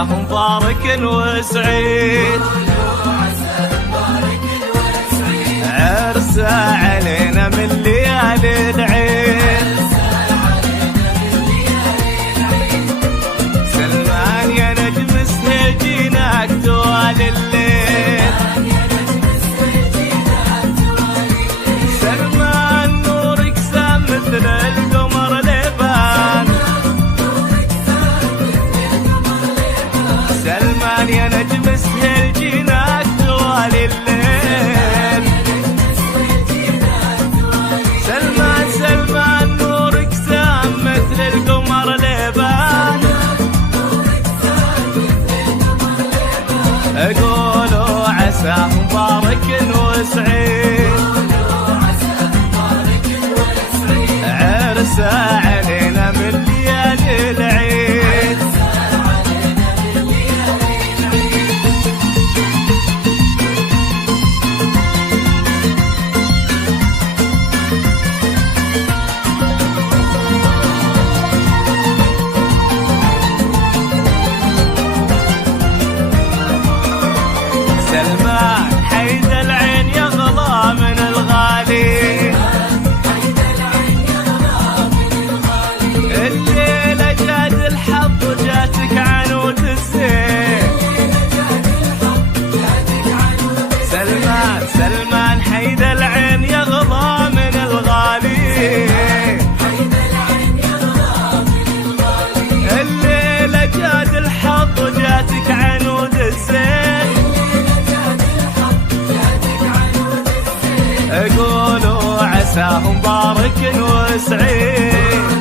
عساه مبارك وسعيد، عرسه علينا من ليالي العيد. سلمان يا نجم سهل جيناك طوال الليل، سلمان نورك سام مثل القمر لبان، سلمان يا نجم سهل جيناك طوال الليل، سلمان سلمان نورك سام مثل القمر لبان. اقولوا عساه مبارك وسعيد، عرسه علينا من ليالي العيد. سلمان حيد العين يغلى من الغالي، الليلة جاد الحظ وجاتك عنود الزين. سلمان سلمان حيد العين يغلى من الغالي، الليلة جاد الحظ وجاتك عنود الزين. اقولوا عساه مبارك وسعيد،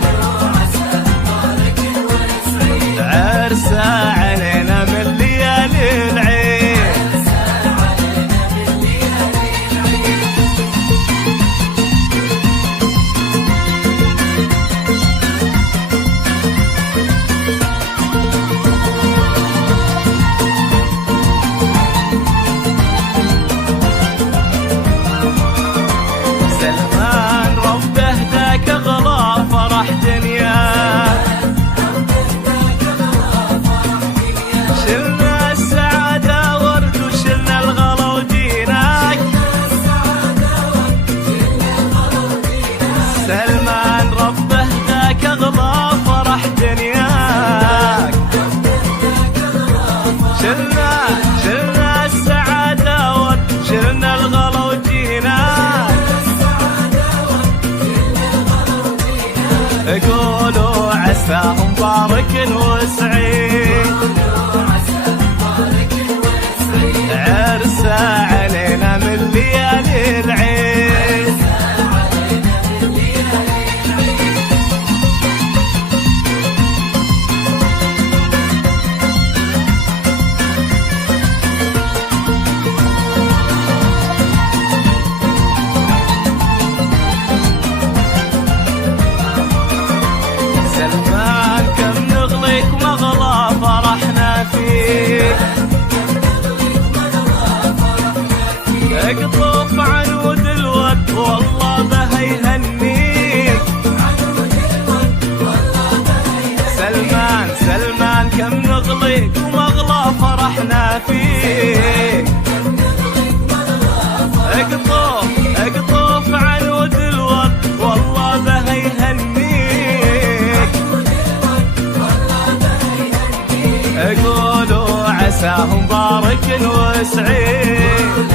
عرسه علينا من ليالي العيد. سلمان ربه ذاك غلا فرح دنياك، شلنا السعادة ورد وشلنا الغلا وجيناك. سلمان ربه ذاك غلا فرح دنياك، شلنا السعادة ورد شلنا الغلا وجيناك. قولوا عساه مبارك وسعيد، عرسه علينا من ليالي العيد. سلمان كم نغليك مغلى فرحنا فيك، اقطف عنود الود والله به يهنيك. سلمان سلمان كم نغليك ومغلى فرحنا فيك، اقطف عنود الود والله به يهنيك. اقولوا عساه مبارك وسعيد،